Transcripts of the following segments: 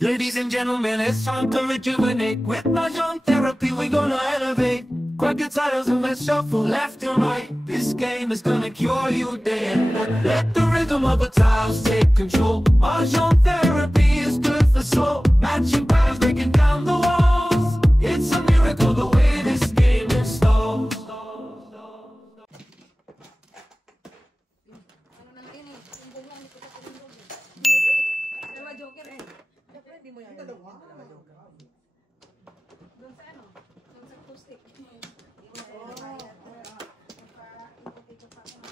Ladies and gentlemen, it's time to rejuvenate. With Mahjong therapy, we're gonna elevate. Grab your titles and let's shuffle left and right. This game is gonna cure you day and night. Let the rhythm of the tiles take control. Mahjong therapy is good for soul. Matching patterns, breaking down the walls. It's a miracle the way this game installs. Ano na yun eh, yung bunga, hindi ko pa pinindog eh. Dalawa joker eh. Siyempre, hindi mo yan. Dalawa joker. Doon sa ano? Doon sa acoustic. Hindi mo yan bayad. Para ikot-ikot pa ako na.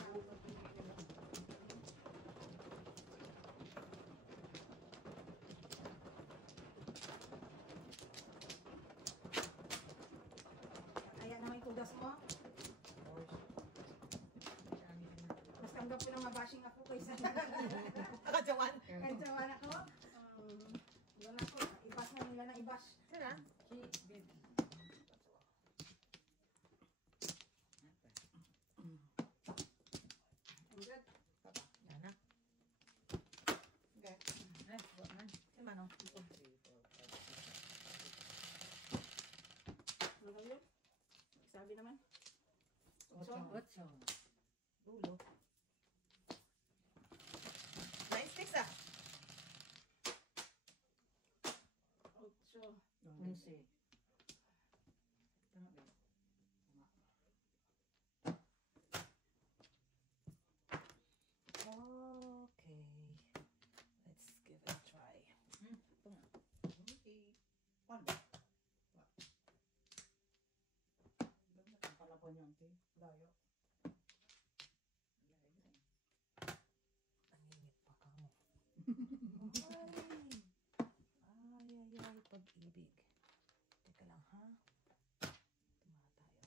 Ayan naman yung tugas mo. Mas tanggap ko lang mabashing ako kaysa Kajawan. kantsawan ako. Wala ko. Ibas na nila ng ibas. Sira? Ang good. Yana. Good. Ay, buat man. Lima no? Ano ba yun? Sabi naman. Otso. Dulo. 9 sticks ah. 8. 11. Okay. Let's give it a try. Okay. One. Palapon yung layo. Aningit pa ka mo. Ay, pag-ibig. Teka lang ha. Tumaha tayo.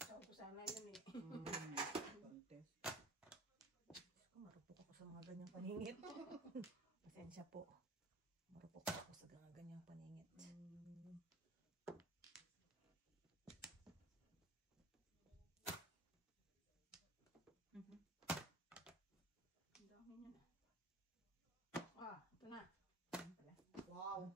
Saan ko sana yun eh. Contest. Marupok ako sa mga ganyang paningit. Pasensya po. Marupok ako sa mga ganyang paningit. Ang dami niyan. Ito na. Wow.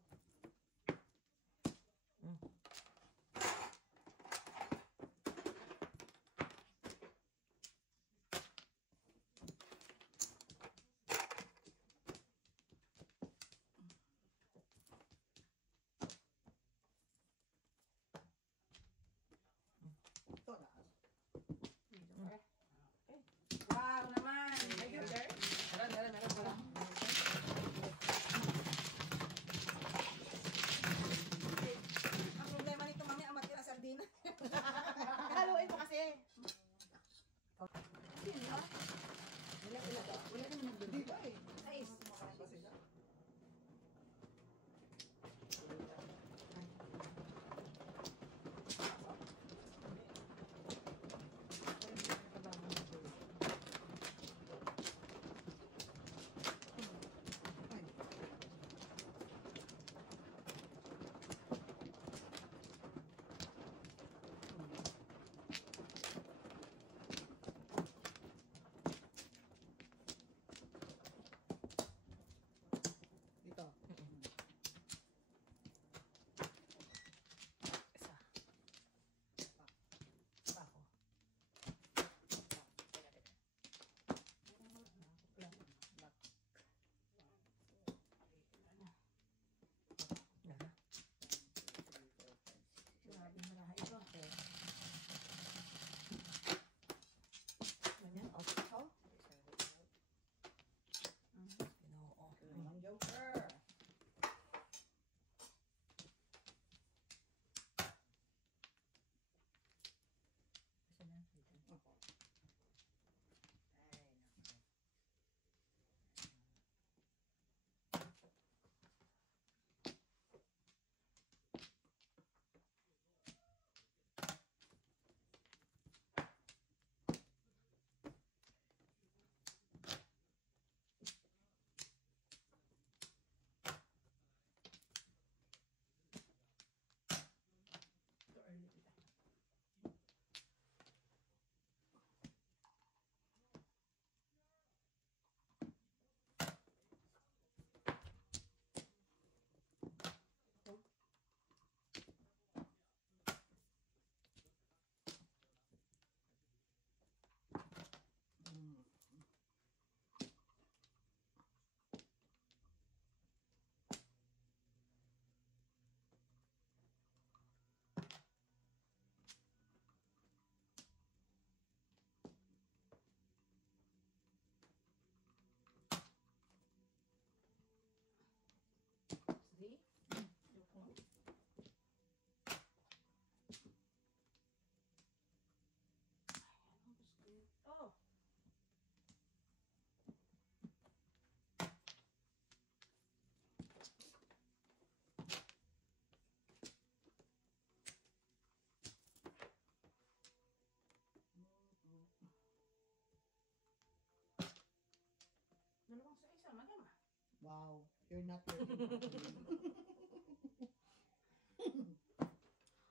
You're not working properly.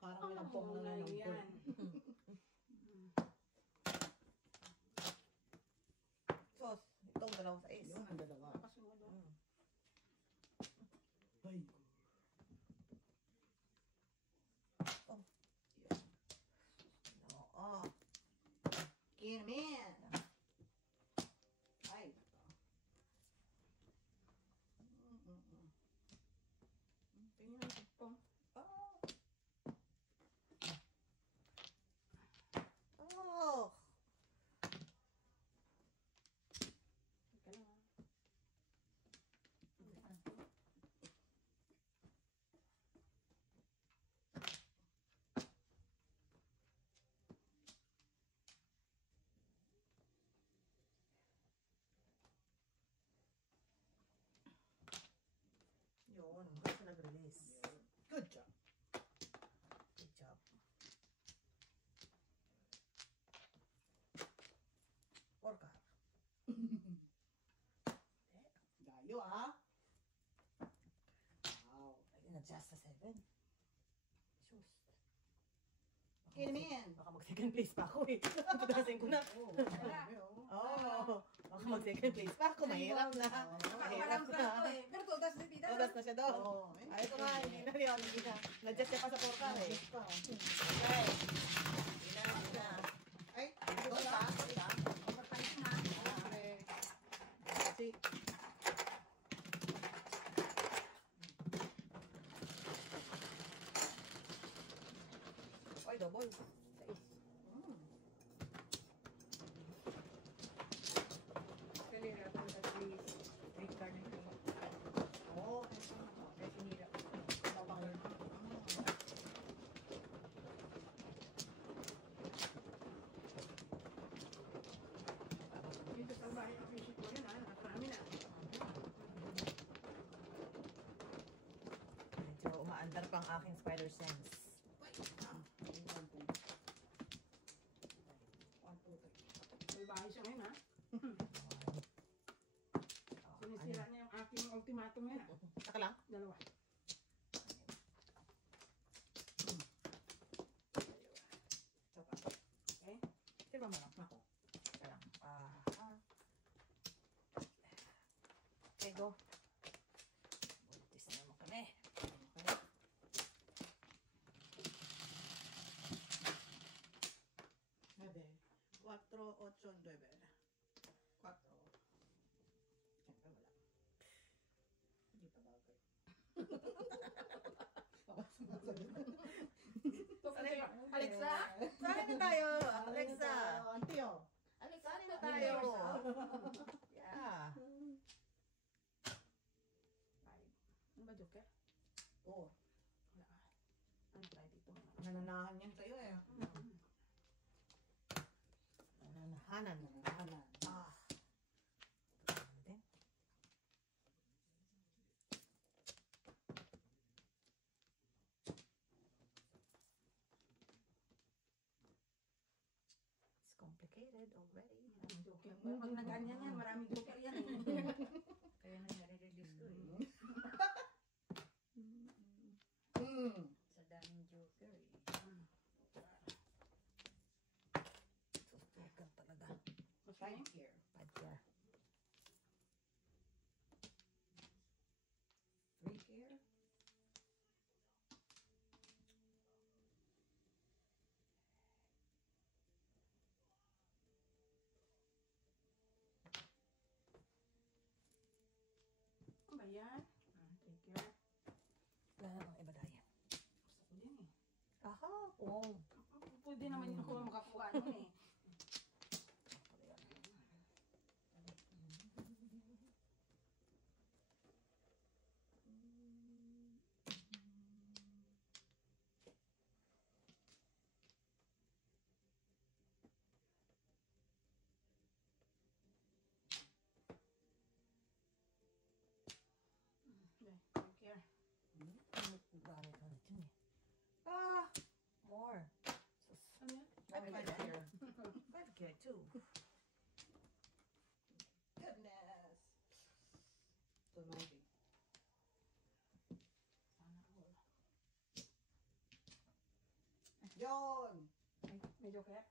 Parang minampong na lang ng yan. Sos, itong dalawang sais. Yun ang dalawa. Kasunod. Ay. Oo. Kinamin. Ay. Tingnan mo yung pong. Oh. Oh. Teka lang ah. Yun, kasi nag-release. Good job. Good job. Porka. Gayo ah. Wow. Ayun, adjust sa 7. Sus. Kinamin. Baka mag-second place pa ako eh. Putasin ko na. Oh, grabe oh. Oo. Baka mag-second place pa ako. Mahirap na. Mahirap Parang plato na. eh. Pero todas na tita. Todas na siya doon. Oh, Ay, ito nga. Hindi na rin ako nagina. Nag-adjust siya pa sa porka eh. Ayos pa. Okay. Hindi na. Ay, ito ba? Overpanis na. Siyempre. Kasi, ay, double. Sais. Kalira ko at least. May card na ito. Oh, Kaya sinira ko. babakal. Dito sa bahay ng fishing ko yun ah. Nakarami na. Medyo umaandar pa ang aking spider sense. May bahay siya ngayon ah. Oh, Sinisira niya yung aking ultimatum ngayon ah. Saka lang. Dalawa. Saka. Okay? Sino mo lang? Ako. Saka lang. Okay, go. Buntis na naman kami. Nueve. 4, 8, 9. 4. Siyempre wala. Hindi pa bagay. Alexa? Saan na tayo? Alexa. Auntie oh. Alexa, Saan na tayo? Yeah. Ano ba, Joker? Oh, Wala ah. Ano tayo dito? nananahan yan kayo eh. Nananahanan. Nananahan. Ah. Then, it's complicated already. Joker. Pag naganyan yan, maraming Joker yan eh. Kaya na nare-reduce ko eh. Sa daming joker eh. Susukan talaga. Five here. Bad care. 3 here. Ano ba yan? Take care. Wala namang iba tayo. Gusto ko din eh. Aha, oh. Pwede naman yun ako makakuha nun eh. Okay, take care. Gamit ko na dyan eh. Ah! More. Sus. Ano yan? Five care. 5 care too. Goodness. 290. Yun. May joker.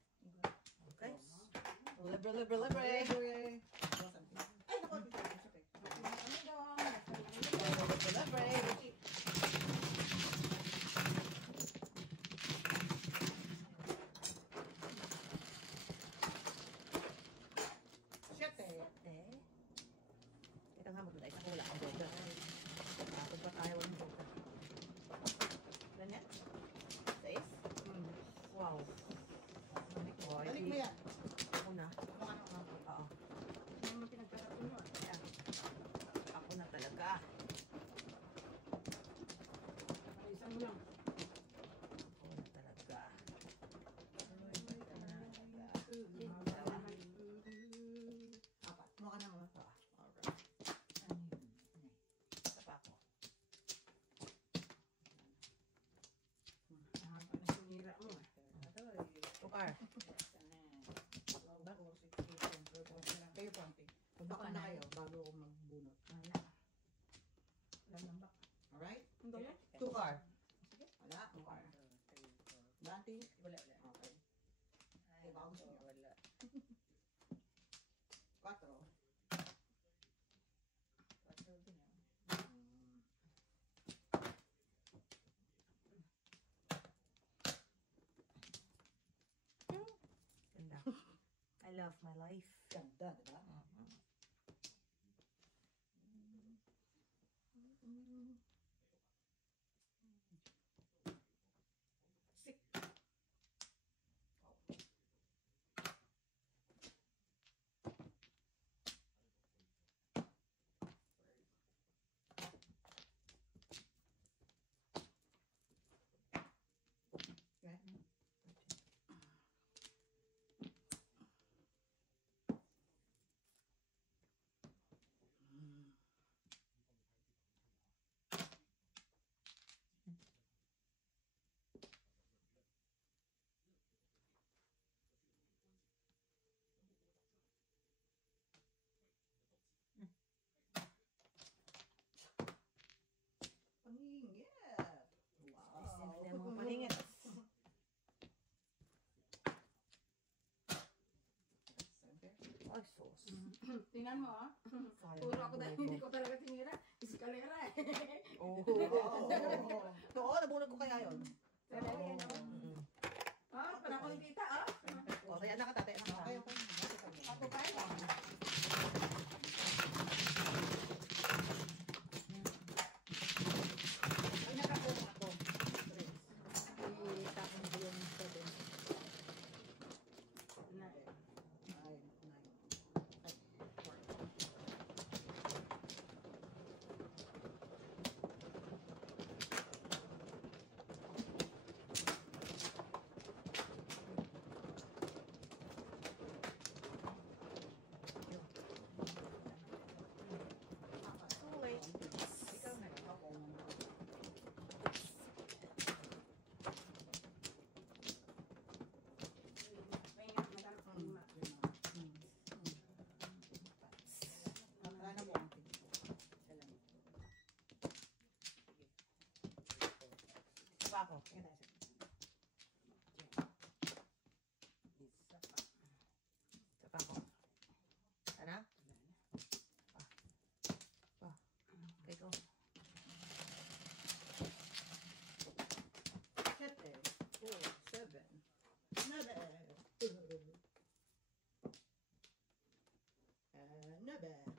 Okay. Libre, libre, libre. Ay, naku. Ano dong? Libre, libre. Shit eh. Eh. Ito nga maganda. Isa ko wala ang joker. Tapos pa tayo walang joker. Ganyan? 6? Wow. Oh, Balik mo yan. Ako na. Oo. Ano mo pinagkakapin mo? Ayan. Ako na talaga. Isang mo lang. Ako na talaga. Apat. Mo ka na mo. Ah, Alright. isa pa ako. Haba na sinira mo. Tukar. Bago, 6, kayo konti. Magbaka na kayo bago ako magbunot. Wala. Wala nang bak. Alright? Ang dami? Tukar. Wala. Dati? Wala. Okay. Eh, baka gusto niyo. Wala. 4. Patro din ah. Ganda. I love my life. Ganda, diba? Six. Okay. Pangingit. Wow. Simple mo paningit. Ay, sus. Tingnan mo ah. Sayang Puro ang ako dahil buhay hindi ko. ko talaga tinira. Iskalera eh. Oh. Oo, nabunod ko kaya yun. Talaga yan oh. Mm. Ah, para ko kita ah. Oh, kaya nakatate. Okay, okay. Ako pa eh. Ay, nakakuha ako. Itapon ko yung 7. Na. Nine. Too late. Ikaw na. Ako. May nga, madami ko lima. Wala na mo. Isa pa ako. Isa pa. Isa pa ako. Ano? Okay, go. Siyete. 4, 7. 9. 9.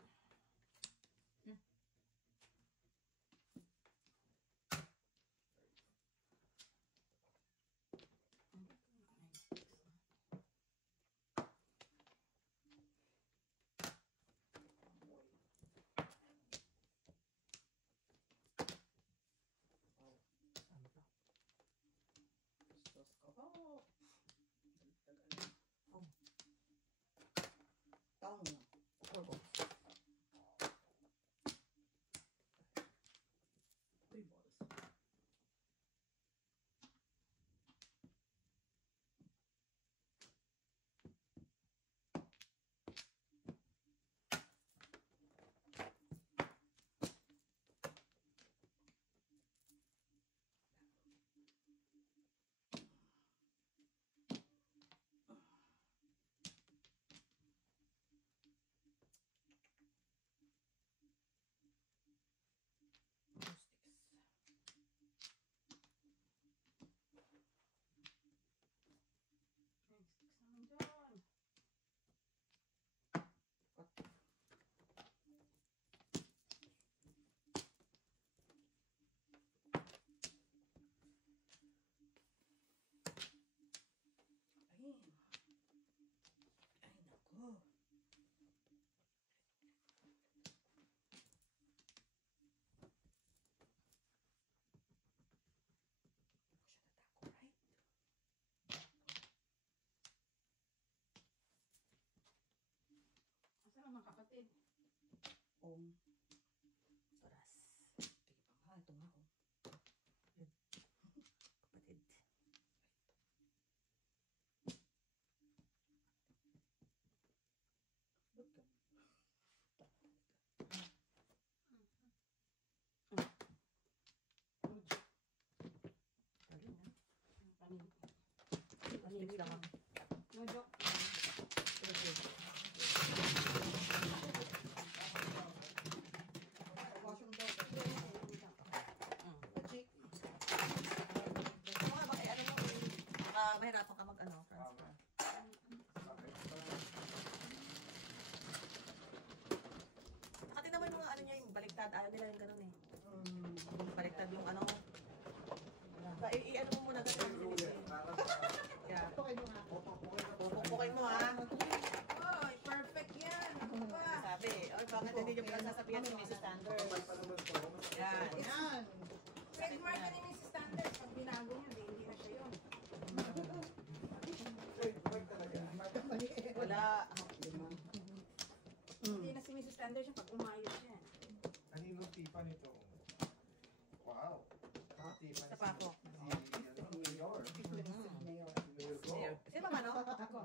mix lang kami. No joke. Washroom daw. Chick. Gusto mo nga ba kay ano mo? Mahirapan ka mag-ano, transfer. Saka tingnan mo yung mga ano niya, yung baliktad. Ayaw nila yung ganun eh. Baliktad yung ano. I-ano mo muna ganun. Yeah. Tukoy mo nga. Pupukin mo ha. Oy, perfect yan. Ako pa. Sabi, oy bakit hindi niyo pinagsasabihan si Mrs. Sanders? Yan. Yan. Trademark ka ni Mrs. Standard. Pag binago niya, hindi na siya yun. Wala. Hindi na si Mrs. Standard siya pag umayos siya. Kaninong tipa nito? Wow. Tipa Sa pa ako. Mayor. Mayor. Sino ba mano? Ako.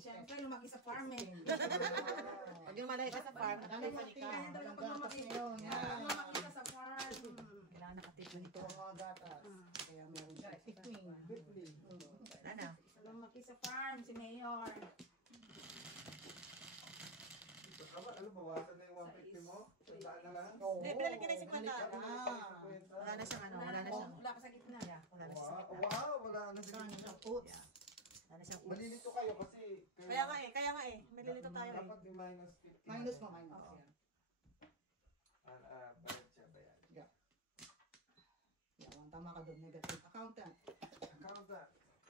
Siyempre, lumaki sa farm eh. Pag yung malaki ka sa farm, Dami nakapali mo ka. Kaya daw pag lumaki, ngayon. Yan. lumaki ka sa farm. Kailangan nakatipon Ito ito. ang mga gatas. Kaya meron siya. 15. Wala na. Lumaki sa farm, si Mayor. Ano, bawasan na yung 150 mo? Sandaan na lang? Oo. Eh, binalik niya na yung 50. Ah. Wala na siyang ano, wala na siyang. Wala ka sa gitna. Yeah, wala na siyang. Wow, wala na Saan sila. siya? Oops. Wala na siyang. Malilito kayo kasi... Kaya nga eh. Nililito tayo eh. Dapat yung minus 50. Minus mo, minus. Oo. Yan. Bayad siya, bayad. Yeah. Yan, tama ka doon. Negative. Accountant. Account na.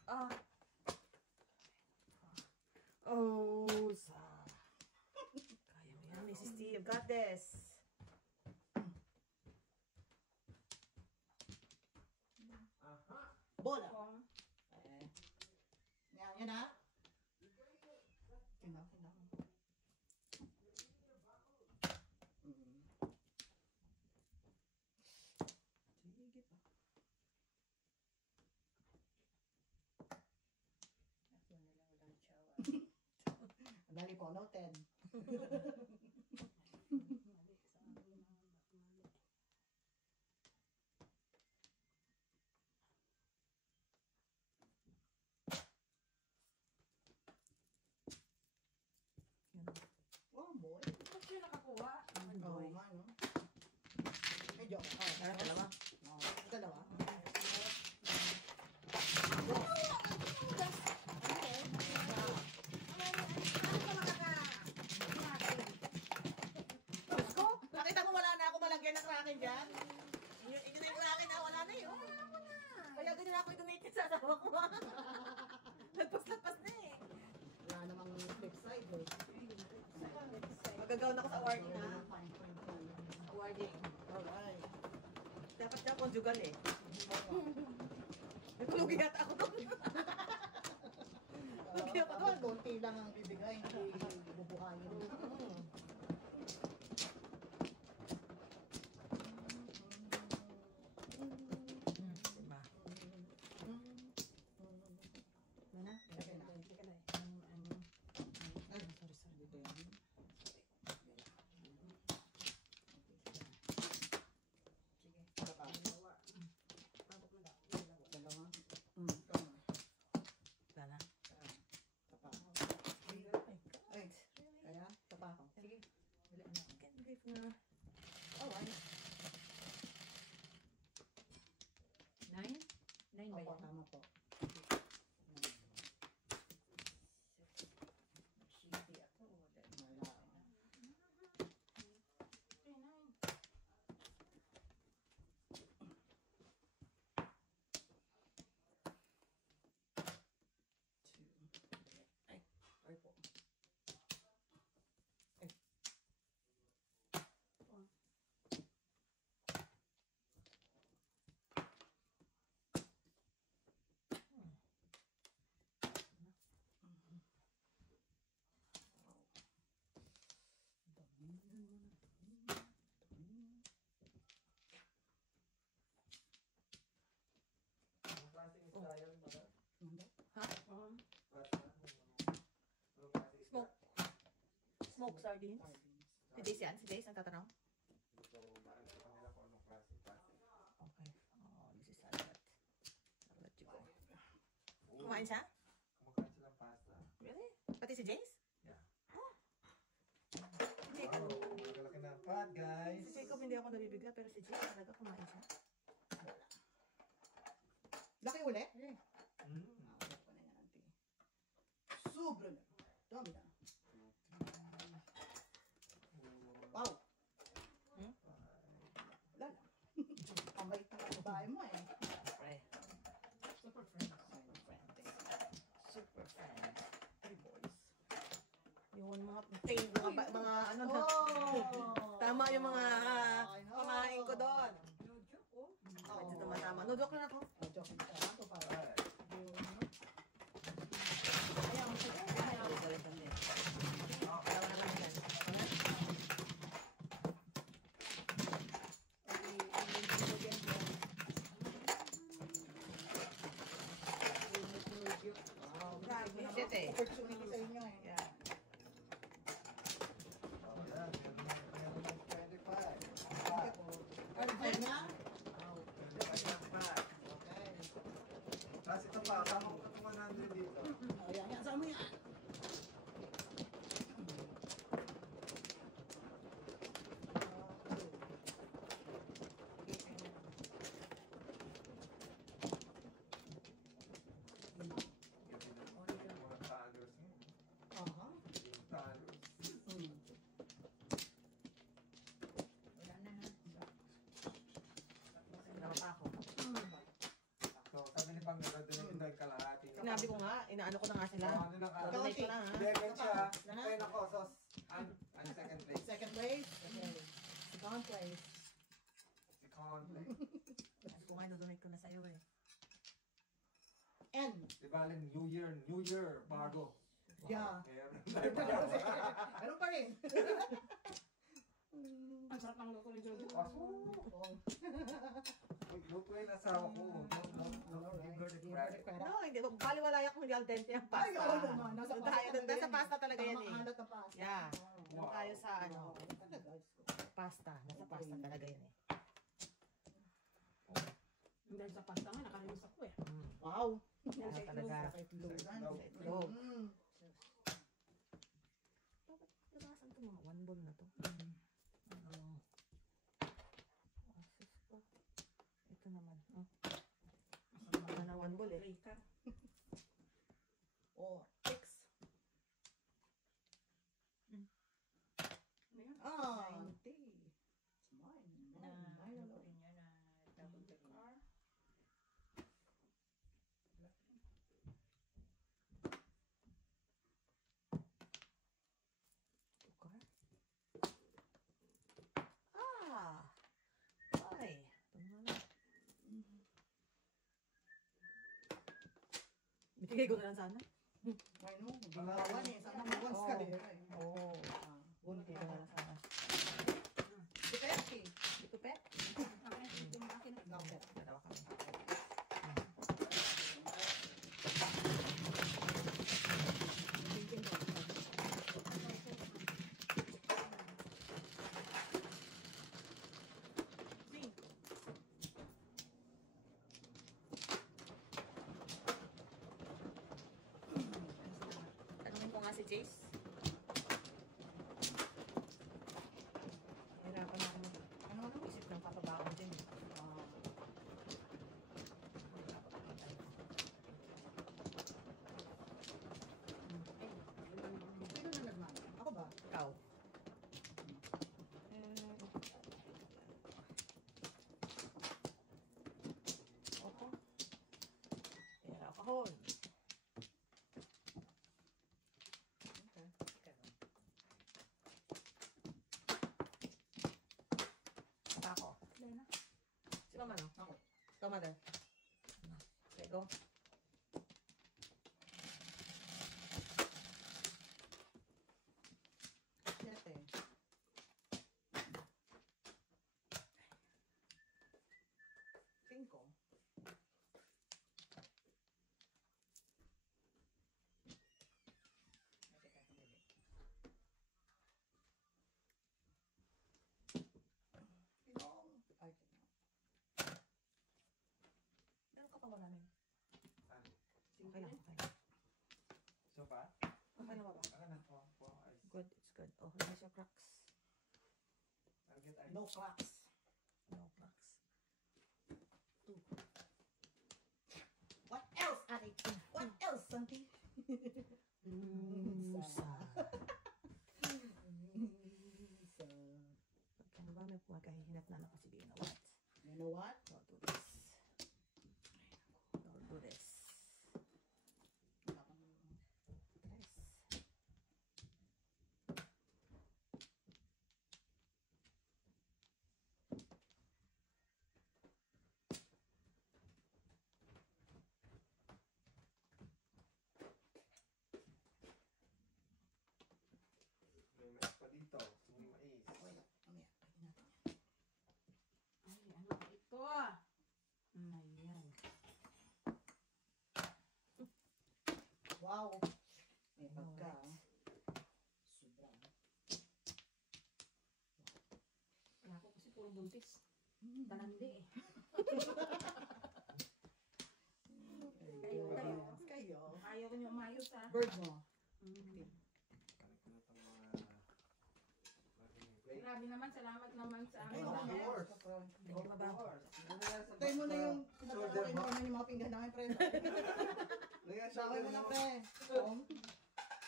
Ah. Oh, sa. Kaya mo yan, Mrs. T. You got this. Bola. Oh. Yan ha. Yun na. Sige pa. Dali po, noted. Oh, boy. Ba't siya nakakuha? Oo nga, no? Medyo. Oh, Dalawa. Dalawa. Ko? Nakita mo wala na ako malagyan ng kraken dyan? Inyo na yung kraken na, wala na yun. Kaya ganyan ako yung dumitin sa asawa ko. Nagpas-lapas na eh. Wala namang flip side, eh. Magagaw na ako sa awarding ha. Fine. Awarding. Alright. Dapat ka conjugal eh. Nagulugi yata ako doon. Lugi ako doon. Konti lang ang bibigay, hindi bubuhayin. Diba? Mana? Sige na. Ay, sorry. Dito yan. Sige. Dalawa. Dalawa. Wala. Tapa. Ay, kaya, tapa ako. Sige. Wala na. Can give na. Oh, ano? 9? 9 ba Opo, yun? tama po. Sige ako. Wala. Ay po. Anong klaseng style mo na? Hindi. Ha? Anong klaseng Smoke. Smoke sardines. Si Daisy yan? Si Daisy ang tatanong? Gusto ko bakit sa kanila kung anong klaseng plastic. Okay. Oh, this is salad. Salad chicken. Kumain siya? Pati si Jace? Yeah. Si Jacob. Wow, malaki na ang pot, guys. Si Jacob hindi ako nabibigla, pero si Jace talaga kumain siya. Laki uli? Mm. Ako na yan, auntie. Sobra na. Dami na. Wow. Wala lang. Pambait na ang babae mo eh. Pre. Super friends. Super fan. Hey boys. Yung mga pain, mga ano na. Oh! Tama yung mga I know. pamain ko doon. Jojo, oh. Medyo tama-tama. Nudok na ako. Oh, joke lang. Ito para. Alright. Ayaw mo siya. Ayaw, galit kami. Dalawa na lang yan. Wow, grabe. Shit eh. Opportunity sa inyo eh. Yeah. Oh, yeah. Meron ng 25. Ano ba niya? 25 ng pot. Okay. Tapos ito pa, kama ko itong 100 dito. Ayan, yan. Saan mo yan? Mga tanners mo. Aha. Yung tanners. Wala na ha. Ginawa pa ako. So, sabi ni Panginoon, doon yung dahil kalahati. Sinabi ko nga, inaano ko na nga sila. So, ano lang ka? Donate ko na ha. Level siya. Ano? Kaya nako, so, ano second place? Second place? Okay. Second place. Second place. Sabi ko nga, donate ko na sa'yo eh. And, Diba, New Year, bago. yeah. Meron. Meron pa rin. Ang sarap ng luto ni Jojo. Aso. Oh. Luto yung asawa ko. No, give her the credit. No, hindi. Baliwalaya ko hindi al dente ang Ay, pasta. oo naman. Nasa Doon pasta tayo, talaga nasa yan pasta talaga yan eh. Mahalat na pasta. Yeah. Oo. Doon tayo sa ano, Talaga, Diyos ko. pasta. Nasa pasta talaga yan eh. Dahil sa pasta nga, nakalimus ako eh. Wow. Kaya talaga. Sa kaitlogan. Sa itlog. Mm. Labasan to mga one ball na to. Ano? Asus ko. Ito naman. Oh. Ano na one ball eh. Rika. Oh, X. Ano yun? Ah, auntie. It's mine. Na, Mine ano alone. rin yan na double the car. Tukar. Ah! Ay! Ito nga na. Bigay ko na lang sana. I know. Ginawan eh. Sana mag-once ka din. Oo. Ah. Bigay ko na lang sana. Si Pepe. Ito, pet. Akin, ito yung akin. Okay. Dalawa kami. Tanungin ko nga si Jace. Hirapan ako mag-isip ng papabaon din. Ah. Sino na nagmana? Ako ba? Ikaw. Opo. Pera kahon. Okay. Saka ako. Lena. Si Mama, no? Ako. Ikaw, Mother. Okay, go. Siyete. Cinco. Pinong. Ay, pinong. Meron ka pa wala na yun. Ano? Okay lang, okay lang. So pa? Okay lang ba ba? Wala siya cracks. I'll get ice. No cracks. No cracks. What else, Ate? What else, Santi? Lusa. So, Ano ba? May magkahihinat na ako si Bino. What? you know what? Don't do this. Don't do this. Tres. May mais pa dito. Gusto mo yung mais? Wait, mamaya. Pwede natin. Ay, ano ba ito? Ayan. Wow. May pagka. Alright. Sobra. Kaya ako kasi puro buntis. Talandi eh. Kayo. Kayo. Ayaw ko niyo umayos ha. Bird mo. Mm. Kalit ko na itong mga bagong plate. Grabe naman, salamat naman sa Ay, amin. of okay. course. Tingin mo ba? Tayo mo na yung pinagkakain mo naman yung mga pinggan namin, pre. Lagyan Sa akin mo na, mo. pre.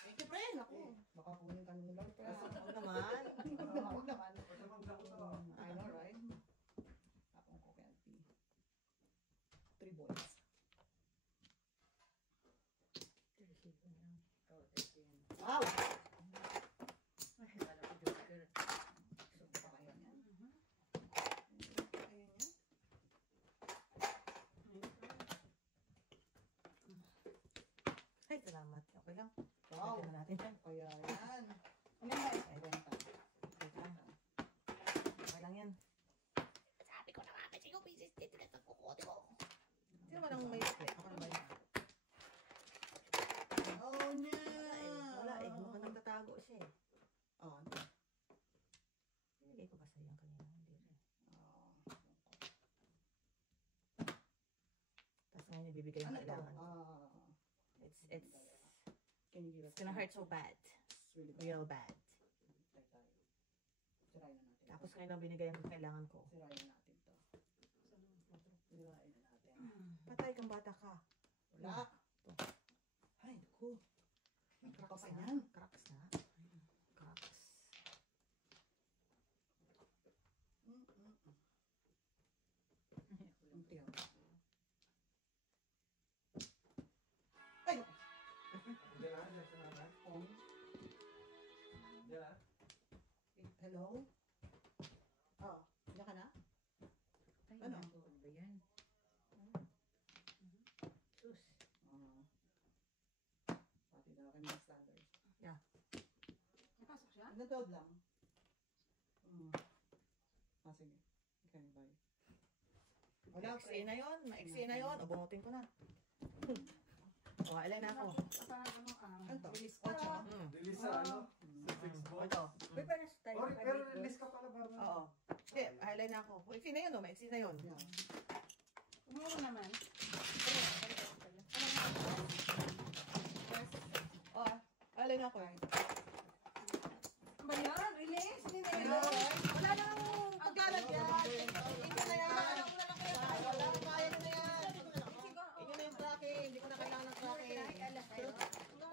Thank you, pre. Naku. Baka punin ka nung lang, pre. Huwag naman. Huwag naman. Pasamang ko to. I know, right? Tapong coconut tea. 3 boys. Wow! So, kakayan yan. Kakayan yan. Ay, salamat. Okay lang. Wow! Tingnan natin yan. Kaya yan. Ano ba? Ay, Benta. wait lang. Okay lang yan. Sino ba nang may split? Ako na ba yun? Oh, no! Wala eh. Mukhang nagtatago siya eh. Oh, Binigay ko ba sa'yo yung kanina? Hindi rin. Tapos ngayon ibibigay yung ano to? kailangan. It's Can you give us? gonna hurt so bad. It's really bad. Real bad. Try tayo. Sirayan na natin. Tapos ngayon ang binigay yung kailangan ko. Sirayan natin to. Sirayan na natin. Patay kang bata ka. Wala. Ito. Ay, naku. Ang Cracks pa na. yan. Cracks na. Cracks. Ang tiyan. Ay, naku. Diyan na, diyan sa naman. On. Diyan na. Hello? Oh, diyan ka na? Ano? ba yan? Sus. Pati na kami ng standard. Napasok siya? Hanggang 12 lang. Sige. Okay, bye. Wala, Maiksi na yun. Maiksi na yun. O, bunutin ko na. O, alay na ako. Parang ano Ano to? bilis Ocho? ka. Release sa ano? Sa fix O, box. ito. Oh, pero release ka pala ba? Oo. Hindi, alay na ako. Maiksi na yun, o. Maiksi na yun. Yeah. Umuwi naman. O, alay na ako. Ba yan? Release? Hindi na yun. Wala na akong pagkalat yan. Ito na yan. Wala akong kaya na yan. Ito na yung tracking. Hindi ko na kailangan ng tracking. Hindi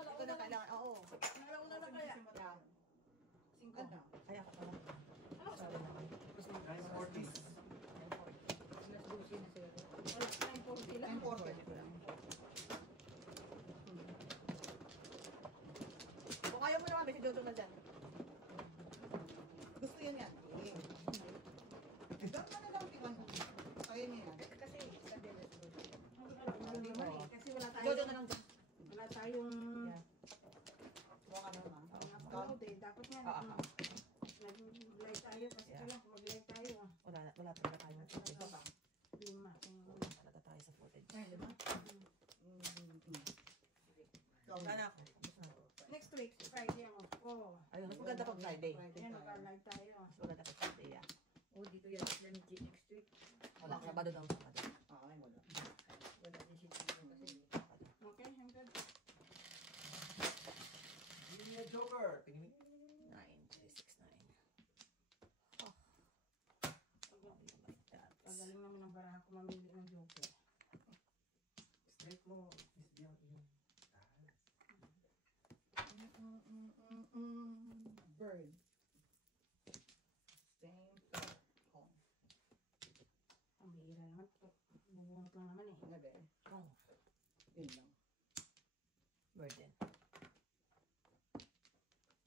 ko na kailangan. Oo. Una na kaya. Singkat na. Ay, ako pala. Sorry naman. 940. Wala tayong 40 lang. 940. Kung ayaw mo naman, may siguro na dyan. Gusto yan yan. Dapat na lang tingnan mo. Kaya niya yan. Kasi, Hindi mo eh. Kasi wala Jojo na tayong lang dyan. wala tayong Yan. Huwag ka naman. napanood eh. Dapat nga Ah. nag-live tayo kasi Yeah. kailangan mag-live tayo. Wala talaga tayo ng footage. Lima. Wala talaga tayo sa footage. Ay, di ba? Wala na ako. Tapos na. Next week, Friday ako. Oh. Ayun, mas maganda pag Friday. Ayan, mag-live tayo. Mas maganda pag Friday, yeah. Oh, dito yan. Next week. Wala, Sabado daw, Sabado. Ay, wala. Wala din siya kasi. Okay, I'm good. Hindi niya Joker. Tingin. 9, 3, mo. Is beyond yun. Bird. Same home. Ang bihira naman. Bubunot lang naman eh. Ngabe. Oh, Yun lang. burden.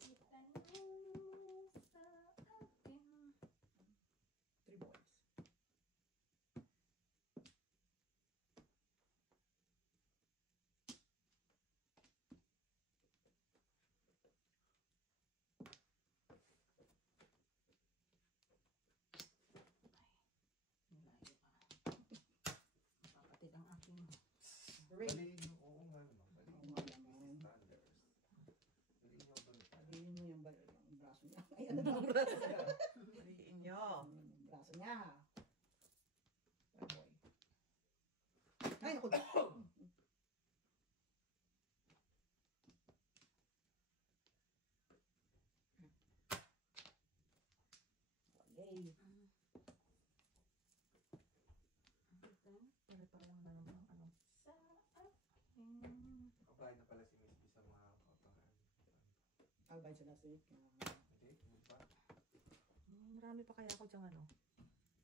Itanong sa akin. 3 balls. Nilayo ka. Kapatid ang aking Break. Baliin nyo. Oo nga naman. Baliin nyo. Oo nga naman. Standards. Baliin nyo ba? Sabihin mo yung braso niya. Ayan na ba? Baliin nyo. Yung braso niya. Bad boy. Ay, naku. Yay. Pare-pareho na naman ang ano. Sa akin. Kabahay na pala si Miss B sa mga kapangan. Albay siya last week. Hindi? Hindi pa? Marami pa kaya ako dyan ano.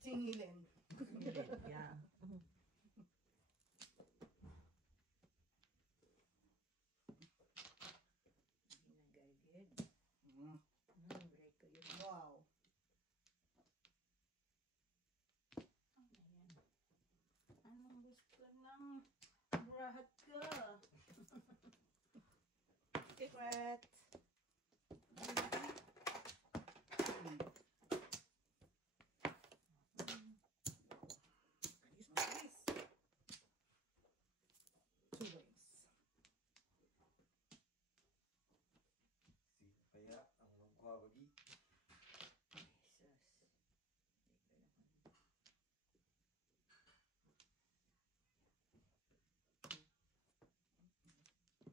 Singilin. Yeah. Ginagagid. Break ko yun. Wow. Ayan. Anong gusto ng brahat ko? Secret. Alis, alis. 2 ways. Si kaya ang magwawagi. Jesus.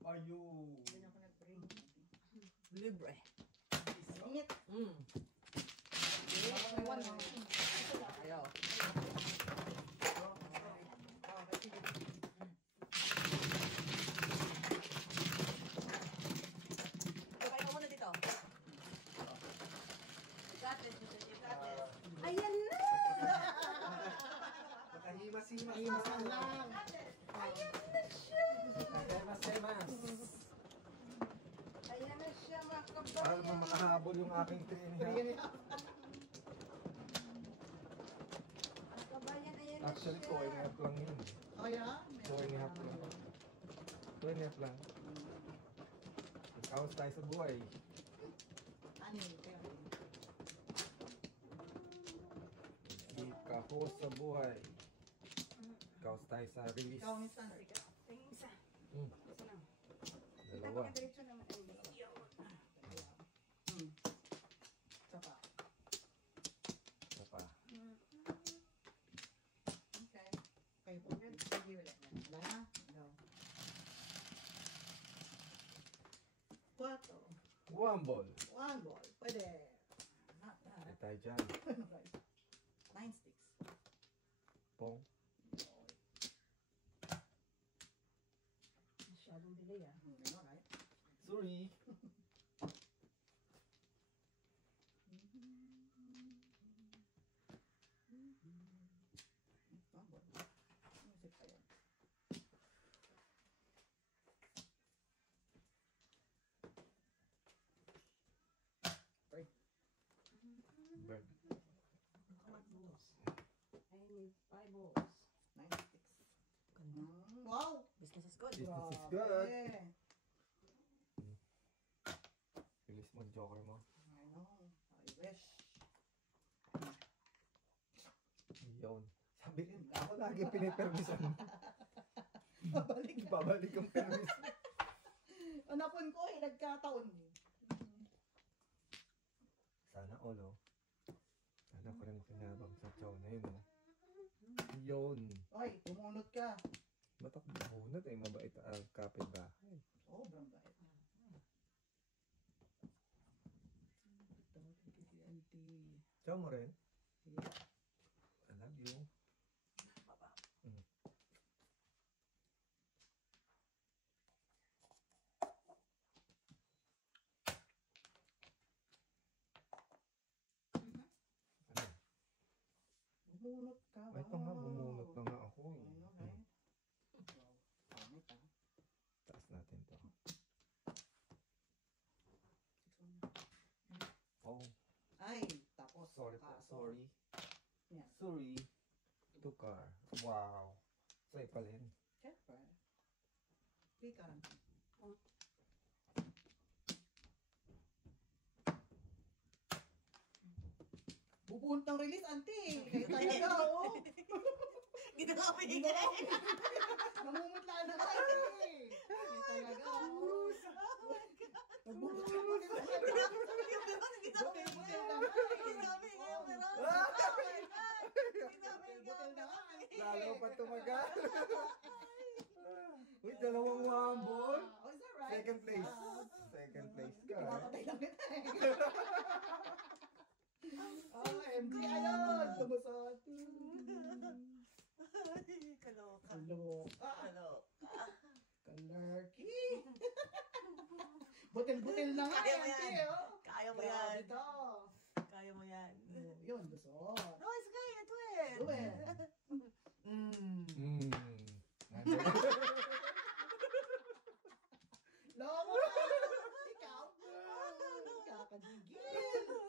Ayun! Doon ako nag-bring. Libre. Init. Ayaw. Okay ka muna dito. Ayan na! Makahimas-himas lang! Makahimas-himas! Ayan na siya mga Para kabayan. makahabol yung aking 3.5. Mga kabayan, ayan na Actually, siya. 2.5 lang yun. Oh, yeah? 2.5 lang. 2.5 lang. Kaos tayo sa buhay. Ano yun? Kaya yun. Kahos sa buhay. Kaos tayo sa release. Ikaw ang standard. Tingin isa. Isa lang. Dalawa. Diretso naman ang dito. Isa pa. Isa pa. Okay. Kayo po. Sige ulit. Wala na? Go. 4. One ball. 1 ball. Pwede. Not Ay bad. tayo dyan. Right. 9 sticks. Pong. Masyadong delay ah. I know, right? Sorry. One ball. Music pa yan. Right. Bird. 5 balls. I need 5 balls. 9 sticks. Ganda. Wow! Business is good. Business is Grabe. good. Release mo ang joker mo. I know. I wish. Yun. Sabi ko, ako lagi pinipermisan. Babalik. Babalik ang permis. Anapon ko eh, nagkataon. Sana all, oh. Sana ko rin pinabang sa chow na yun, oh. Yun. Ay, tumunod ka. Ba't ako bunot eh? Mabait ang kapitbahay. Sobrang bait. Chow mo rin? Yeah. I love you. Bumunot ka. Ito nga, bumunot na nga ako. Ayun, right? Wow. Pangit ah. Taas natin to. Oh, Ay, tapos. sorry po. Sorry. Yan. Sorry. Two car. Wow. Sa'yo pala yun. Siyempre. Pikan. Bubuhon ng release, auntie. Kayo talaga, oh. Ginawa mo yung ganyan. Namumutla na ka, eh. Kayo talaga, oh. Nagbubuhon ng release. Lalo pa tumagal. Uy, dalawang wambol. Oh, is that right? Second place. Second place ka. Pinapatay lang kita, eh. MG, ayun. Tumusot. Kaloka. Kaloka. Kaloka. Kalarky. Butil-butil na nga, Kaya mo auntie, yan. oh. Kaya mo yan. Grabe to. Kaya mo yan. Oh, yun, busot. No, it's okay. Ito eh. Do it. Loko ka! Ikaw? Kakagigil!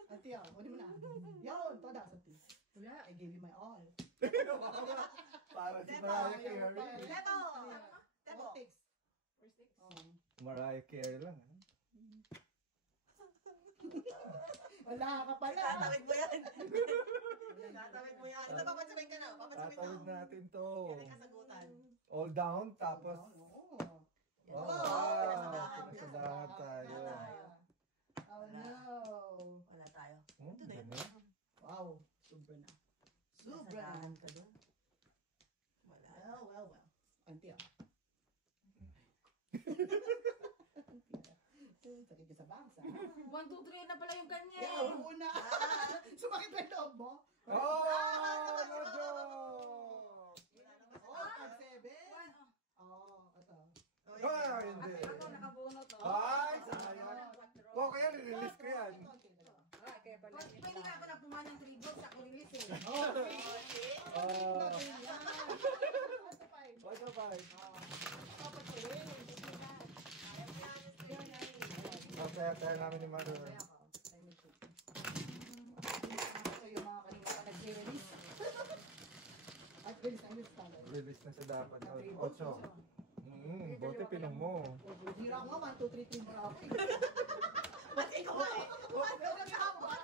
Ate, kunin mo na. Yun, toda sa tea. Wala. I gave you my all. Para si Mariah Carey. Tebo! Tebo! Tebo! Tics. First six. Oh. Mariah Carey lang. Ha? Wala ka pala. Tatawid mo yan. Tatawid mo yan. Ito, papansabay ka na. Papansabay ka. Tatawid natin to. Yan ang kasagutan. All down, tapos... Oo. Oh, Oo, wow! pinasadahan. Pinasadahan tayo. Oh no. Wala tayo. Hmm, Ito din. ganun. Wow. Sobra na. Sobra. Pinasadahan ka doon. Wala. Well. Auntie, sakit ka sa bangs, 1, 2, 3 na pala yung kanya. Yeah, una. Sumakit ba yung loob mo? Oh! No joke! Oh, 5-7. Oh. Oh, ito. Ah, hindi. Ako nakabunot. Ay, sayang. Oh, kaya release ko yan. Ah, kaya pala. Pwede nga ako na pumahan ng 3 balls. Ako release eh. Oh, Ito, 5. what's up, guys? Dapat ko rin. Tayo namin ni Mother. Ito yung mga kanina pa nag-release. At release tayo. Release na siya dapat. 8. Buti pinong mo. Hira ko nga, 1, 2, 3, 4 ako eh. Pati ko ba eh?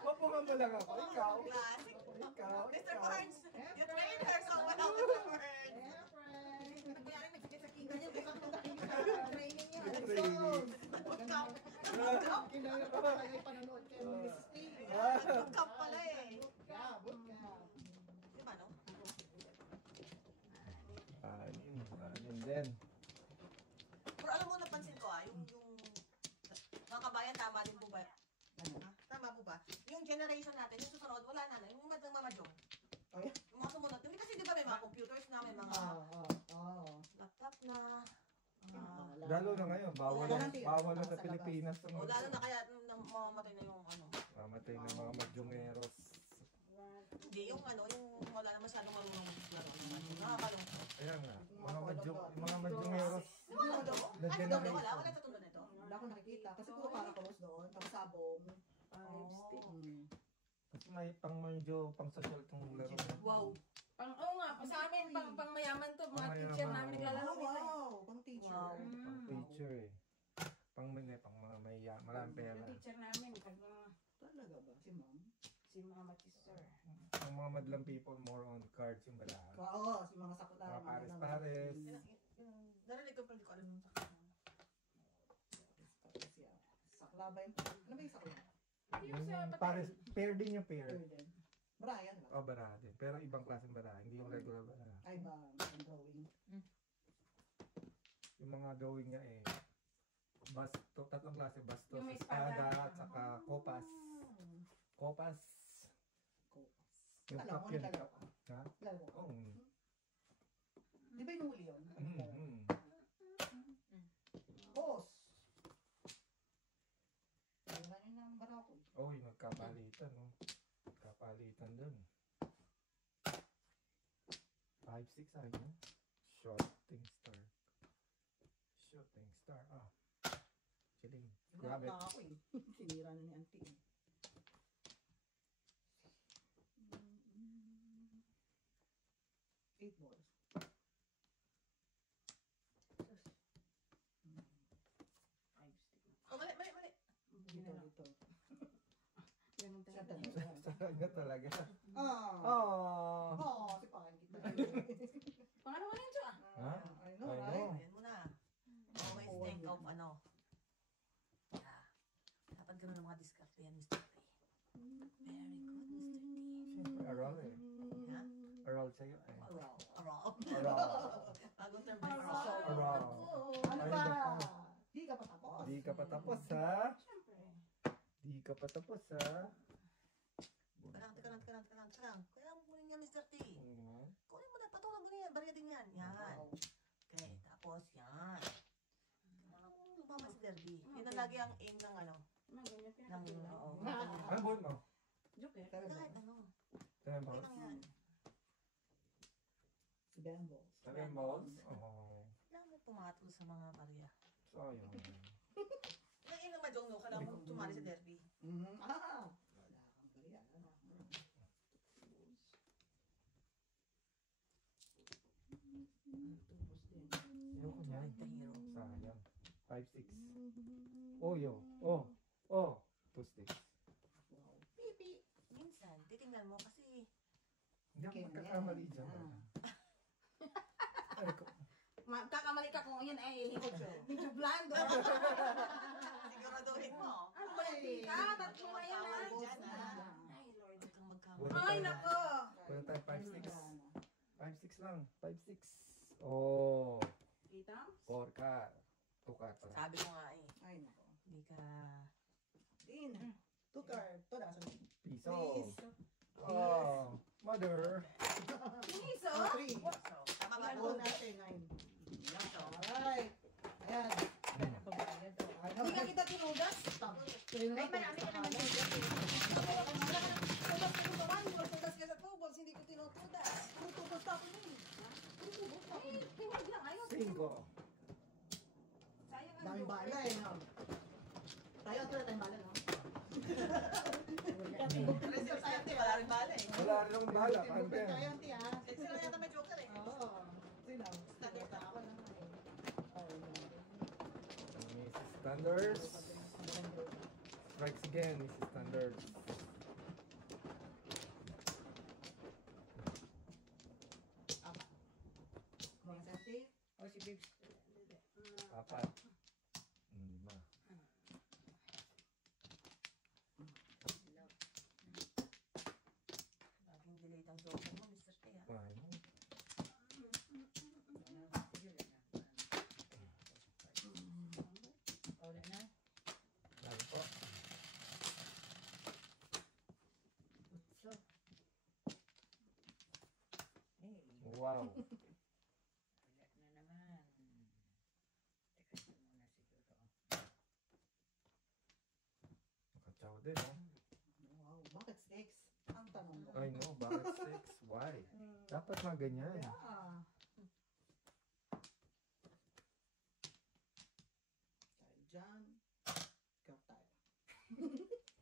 Mapungan mo lang ako. Ikaw. Classic. Ikaw. Mr. Burns, you trained her so well, Mr. Burns. Nangyari nagsakit sa king ganyan. Bukang training niya. Training. Kinala ko ba kayo panonood kayo ng Mrs. T? Bootcamp pala eh. Bootcamp. Di ba no? Ayun din. Pero alam mo, napansin ko yung mga kabayan, tama din po ba? Ano? Ha? Tama po ba? Yung generation natin, yung susunod, wala na. Yung mga mamadyong. Oh, yeah. Yung mga sumunod. Hindi kasi di ba may mga computers na, may mga laptop na. Lalo na ngayon, bawal na sa Pilipinas. O lalo na kaya mamamatay na yung ano. Mamatay ng mga madyomeros. Hindi, yung wala na masyadong marunong maglaro. Nakakalungkot. Ayan nga, mga madyomeros. Wala daw? Na Wala, generation. wala sa tulad nito. Wala ko nakikita. Kasi puro para cross doon. Tapos sabong. Kasi may pang social itong laro. Wow. Oo nga, sa amin, pang mayaman to. Mga Pang teacher mayaman. namin naglalaro nito. Wow, pang teacher. Wow. Pang teacher eh. Pang mga may maraming pera. Yung teacher namin, pag Talaga ba? Si ma'am? si mga matisser. Ang mga madlang people, more on cards yung balahan. Oo, si mga sakot Mga pares-pares. Narinig ko pa, hindi ko alam yung Sakla ba yun? Ano ba yung sakla? Yung pares, pair din yung pair. Third din. Brian ba? Oh, baraha din. Pero ibang klaseng baraha, hindi yung regular baraha. Ay ba? Ang drawing. Yung mga drawing niya eh, tatlong klase, bastos, Yung may espada, espada. at saka kopas. Kopas. Kopas. Yung Alam mo, cup yun. naglalaro ka? Ha? Laro ka? Oo. Di ba yung huli yun? Mm-hmm. Boss! Wala yun ang barako. Oh, yung nagkapalitan, no? Nagkapalitan dun. 5-6 ayaw. Shooting star. Shooting star. Ah. Chilling. Grab it. Wala ako eh. Sinira na ni auntie eh. Eight balls. Five stick. Oh, mali, mali, mali. Dito, dito. Ganun Siya talaga. talaga. Talaga talaga. Ah. Oh. Oh, si Pahan kita. Pangalawa na yun siya. Ha? I know, I right? know. Ayan mo na. Always think of ano. Yeah. Dapat ganun ang mga diskarte yan, Mr. P. Very good, Mr. T. Siyempre, aral eh. Ha? Aral sa'yo eh. Aral. Aral. Bagong term ba? Aral. Ano Ay, ba? naku. Di ka pa tapos. Di ka pa tapos ha? Siyempre. Di ka pa tapos ha? Teka lang. Kaya mo kunin yan, Mr. T. Ano? Kunin mo na, patulog din yan. Bariya din yan. Yan. Wow. Okay, tapos yan. Alam mo, lumama si Derby. Yun ang lagi ang aim ng ano. Mga ganyan Ng, pinakatulog. oo. Ano buhat mo? Joker. Kahit ano. 10 Okay balls? lang yan. Si Bambo. 7 balls? Oo. Kailangan mo pumatol sa mga bariya. Sayang. Yung aim ng Mahjong, no? Kailangan mo tumali sa Derby. Ah. Wala kang bariya. Tubos din. Ayoko niyan. The hero. Sayang. 5-6. Oh, yo. Oh. Oh. 2 sticks. Wow. Pipi. Minsan, titingnan mo kasi Hindi ako Okay, magkakamali yan. dyan. Ah. Ay, ko. Kakamali ka kung yan ay Medyo blando. siguraduhin mo. ano ba yung tika? Tatlo na yan ha? Magkamali dyan, ha? Ay, Lord. Huwag kang magkamali. Wala Ay, tayo. nako. Wala tayo 5-6. 5-6 lang. 5-6. Oh. Kita? 4 ka. 2 ka. Sabi ko nga eh, Ay, nako. hindi ka... Din. Two card. To na. Piso. Please. Oh. Mother. Piso? Three. So, tama ba? Bago natin. Nine. Alright. Ayan. Hindi ka kita tinugas? Ay, Ay, marami ka naman tinugas. Tugas ko sa one, tugas ka sa two balls, hindi ko tinutudas. Tutos ako na eh. Ay, huwag lang, ayaw. 5. Sayang ang Daming bala eh. No? Tayo, tayong bala, no? Presyo sa ate, wala rin bala eh. Wala rin akong bahala. Paano ba Movement yan? tayo, auntie, ha? Sexy lang yata may joker eh. Oo. Sino? Standard na ako lang. Mrs. Standards. Strikes again, Mrs. Standards. Mga sante. O si Bibs. 4. 5. Laging delete ang joker mo, Mr. T ha. Ano? Wala na. Lalo po. So. Hey, Wow. wala na naman. Teka, ito muna siguro. Nakachaw din, oh. Wow. Bakit sticks? Ang tanong ko. I know, bakit 6? Why? Dapat mga ganyan. Yeah. Dahil dyan, ikaw tayo.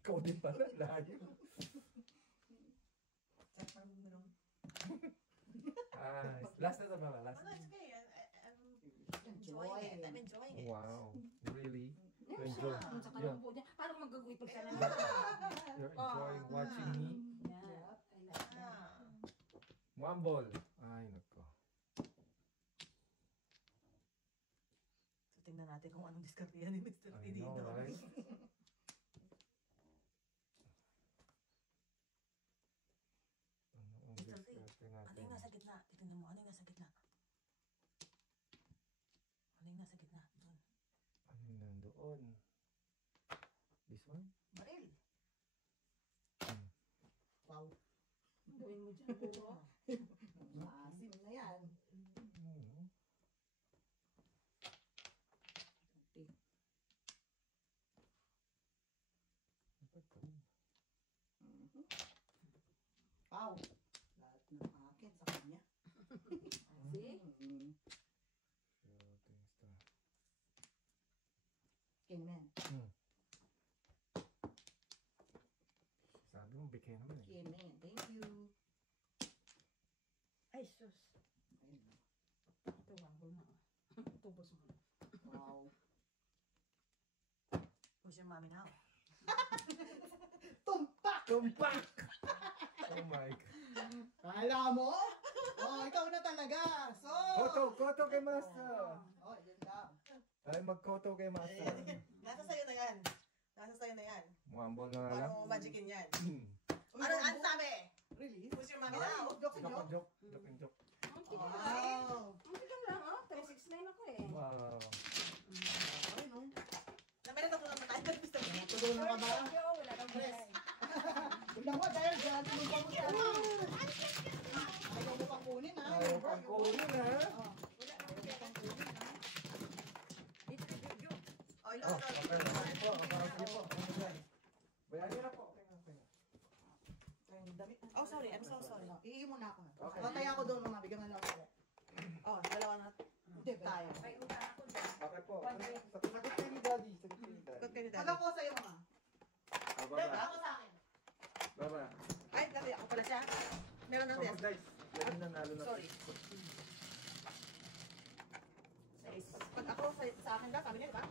Ikaw din pala, layo. Check mo mo. Ah, last na ito ba? Last Oh, no, na. it's okay. I'm enjoying it. I'm enjoying it. Wow. Really? You Yan enjoy? siya. Sa Yeah. kalungbo niya. Parang magagawin pag siya na. You're enjoying watching me? Yan. I like that. Ah. One ball. Ay, nako. So, tingnan natin kung anong diskarte yan ni Mr. T I know, dito. right? Ano ang Mr. T, diskarte ano natin? yung nasa gitna? Titignan mo, ano yung nasa gitna? Ano yung nasa gitna? Doon. Ano yung nandoon? This one? Baril. Wow. Gawin mo dyan, puro. Maasim na yan. Ano? Auntie. Dapat pa. Wow. Lahat ng akin sa kanya. Okay naman eh. Okay, man. Thank you. Ay, sus. Ito, wabol na. Tubos mo. Wow. Who's your mommy now? Tumpak! Tumpak! Oh my God. Kala mo? Oh, ikaw na talaga. So, Koto kay Master. oh, yun lang. Ay, mag-koto kay Master. Nasa sa'yo na yan. Nasa sa'yo na yan. Muambol na nga lang. Paano magicin yan? Uy, Ano sabi? Really? Who's your mommy now? Joke, Joke, joke. joke. Ang tigang lang. Wow. Ang tigang lang, oh. 369 ako eh. Wow. Ay, no. Namin na tayo tayo. Tulungan ka ba? Thank you. Wala kang buhay. Tignan mo, dahil dyan, tulungan mo siya. Ayaw mo pang kunin, ha? Ayaw pang kunin, ha? Oh. Oh, ito, Oh, ito. okay na. Okay po. Okay po. Bayanin na po. Okay na. Oh, sorry. I'm so sorry. Iihi muna ako. Okay. Matay ako doon, mga bigyan lang ako. Oh, dalawa na Hindi, tayo. May utang ako dyan. Okay po. Sagot kayo ni Daddy. Sagot kayo ni Ikot Daddy. kayo ni Pag Daddy. ako sa'yo, mga. Baba. Ako sa akin. Baba. Ay, Daddy, ako pala siya. Meron na Come din. on, guys. Meron na nalo na. Sorry. Pag ako sa akin daw, sabi niya, diba?